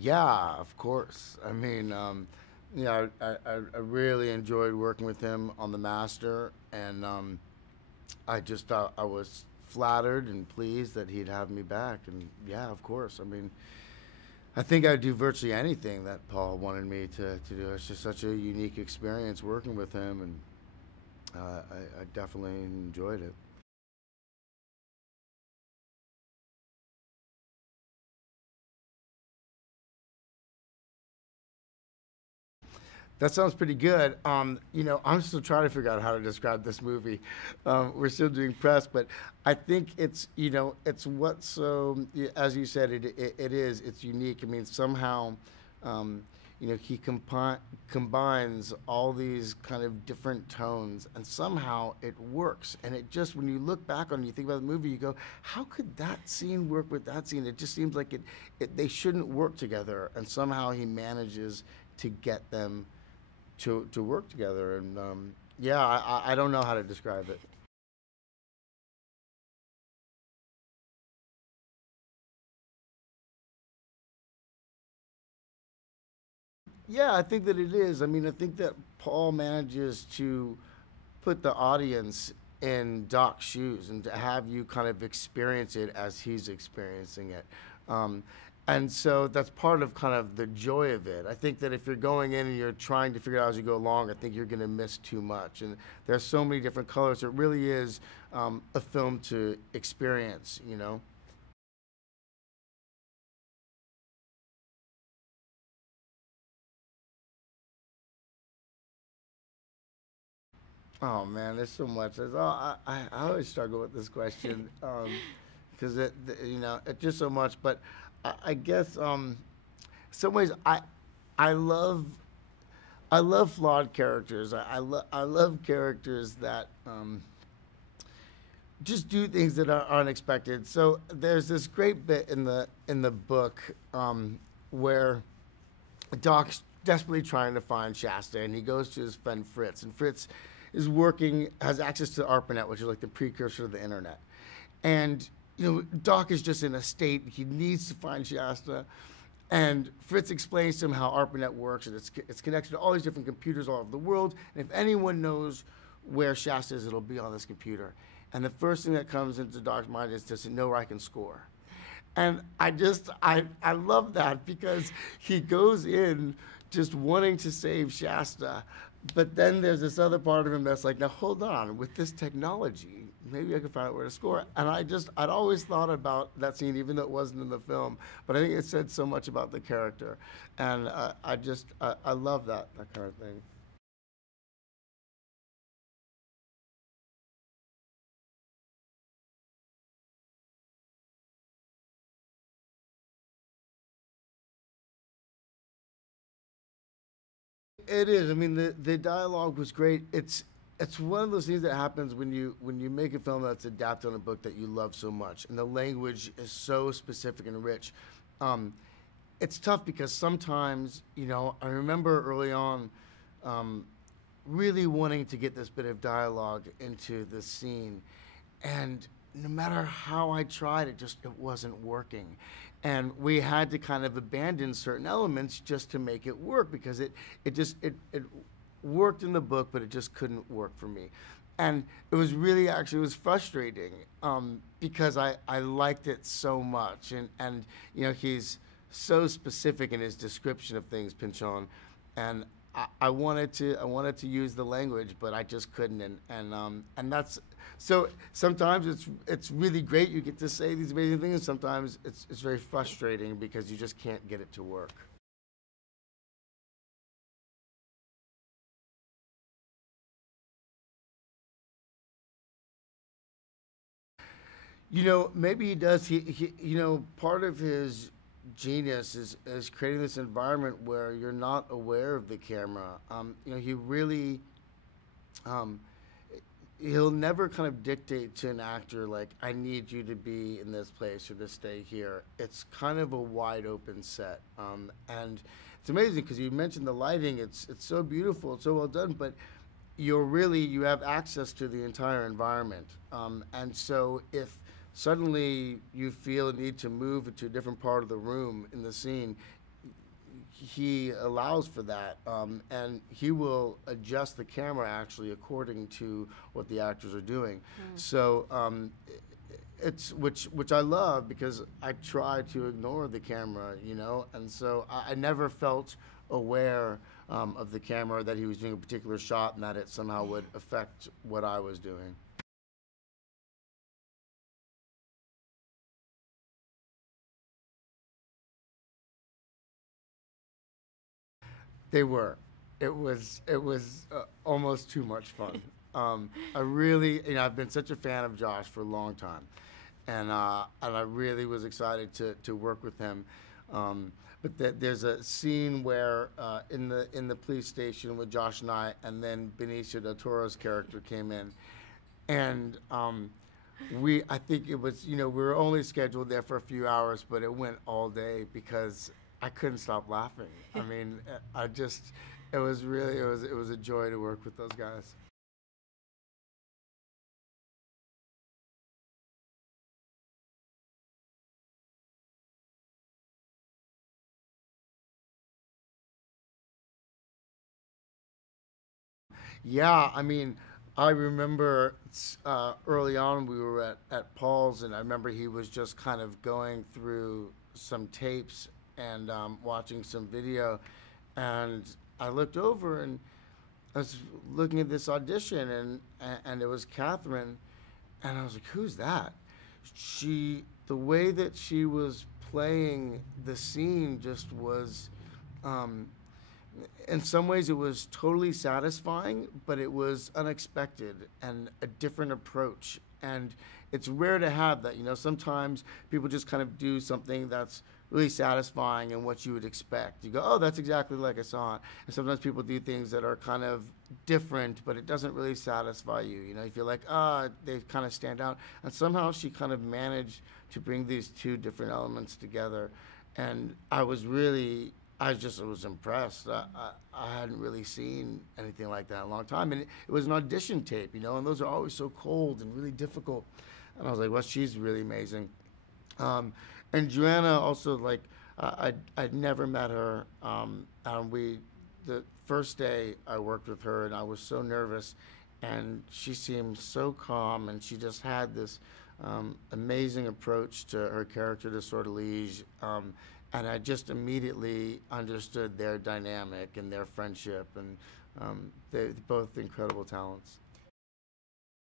Yeah, of course. I mean, yeah, I really enjoyed working with him on The Master, and I just I was flattered and pleased that he'd have me back. And yeah, of course. I mean, I think I'd do virtually anything that Paul wanted me to do. It's just such a unique experience working with him, and I definitely enjoyed it. That sounds pretty good. I'm still trying to figure out how to describe this movie. We're still doing press, but I think it's what so as you said, it is. It's unique. I mean, somehow, he combines all these kind of different tones, and somehow it works. And it just when you look back on it, you think about the movie, you go, how could that scene work with that scene? It just seems like they shouldn't work together, and somehow he manages to get them to work together. And yeah, I don't know how to describe it. Yeah, I think that it is. I mean, I think that Paul manages to put the audience in Doc's shoes and to have you kind of experience it as he's experiencing it. Um, and so that's part of kind of the joy of it. I think that if you're going in and you're trying to figure it out as you go along, I think you're going to miss too much. And there's so many different colors. It really is a film to experience. Oh man, there's so much. I always struggle with this question because it's just so much. But I guess some ways I love flawed characters. I love characters that just do things that are unexpected. So there's this great bit in the book where Doc's desperately trying to find Shasta, and he goes to his friend Fritz, and Fritz has access to ARPANET, which is like the precursor to the internet. And Doc is just in a state he needs to find Shasta, and Fritz explains to him how ARPANET works, and it's connected to all these different computers all over the world. And if anyone knows where Shasta is, it'll be on this computer. And the first thing that comes into Doc's mind is, does it know where I can score? And I love that because he goes in just wanting to save Shasta, but then there's this other part of him that's like, now hold on, with this technology, maybe I can find out where to score. And I'd always thought about that scene, even though it wasn't in the film, but I think it said so much about the character, and I love that kind of thing. It is. I mean, the dialogue was great. It's one of those things that happens when you make a film that's adapted on a book that you love so much, and the language is so specific and rich. Um, it's tough because sometimes, I remember early on, um, really wanting to get this bit of dialogue into the scene, and no matter how I tried, it wasn't working, and we had to kind of abandon certain elements just to make it work because it worked in the book, but it just couldn't work for me, and it was frustrating because I liked it so much, and he's so specific in his description of things, Pinchon, and I wanted to use the language, but I just couldn't, and that's so. Sometimes it's really great. You get to say these amazing things. And sometimes it's very frustrating because you just can't get it to work. Maybe he does. Part of his genius is creating this environment where you're not aware of the camera. He really um, he'll never kind of dictate to an actor like I need you to be in this place or to stay here. It's kind of a wide open set, and it's amazing because you mentioned the lighting. It's so beautiful, it's so well done, but you have access to the entire environment, and so if suddenly you feel a need to move to a different part of the room in the scene, he allows for that, and he will adjust the camera actually according to what the actors are doing. So it's which I love because I try to ignore the camera, you know, and so I never felt aware of the camera, that he was doing a particular shot and that it somehow would affect what I was doing. They were. It was almost too much fun. I really, you know, I've been such a fan of Josh for a long time, and I really was excited to work with him. But there's a scene where in the police station with Josh and then Benicio del Toro's character came in, and I think it was, you know, we were only scheduled there for a few hours, but it went all day because I couldn't stop laughing. I mean, I just, it was really, it was a joy to work with those guys. Yeah, I mean, I remember early on we were at Paul's, and I remember he was just kind of going through some tapes and watching some video, and I looked over and I was looking at this audition, and it was Catherine, and I was like, "Who's that?" The way that she was playing the scene just was. Um, in some ways it was totally satisfying, but it was unexpected and a different approach. And it's rare to have that. You know, sometimes people just kind of do something that's really satisfying and what you would expect. You go, oh, that's exactly like I saw it. And sometimes people do things that are kind of different, but it doesn't really satisfy you. You know, you feel like, they kind of stand out. And somehow she kind of managed to bring these two different elements together. And I just was impressed. I hadn't really seen anything like that in a long time. And it was an audition tape, you know, and those are always so cold and really difficult. And I was like, well, she's really amazing. And Joanna also, like, I'd never met her. And the first day I worked with her, and I was so nervous, and she seemed so calm, and she just had this amazing approach to her character, to Sortilege. And I just immediately understood their dynamic and their friendship, and they're both incredible talents.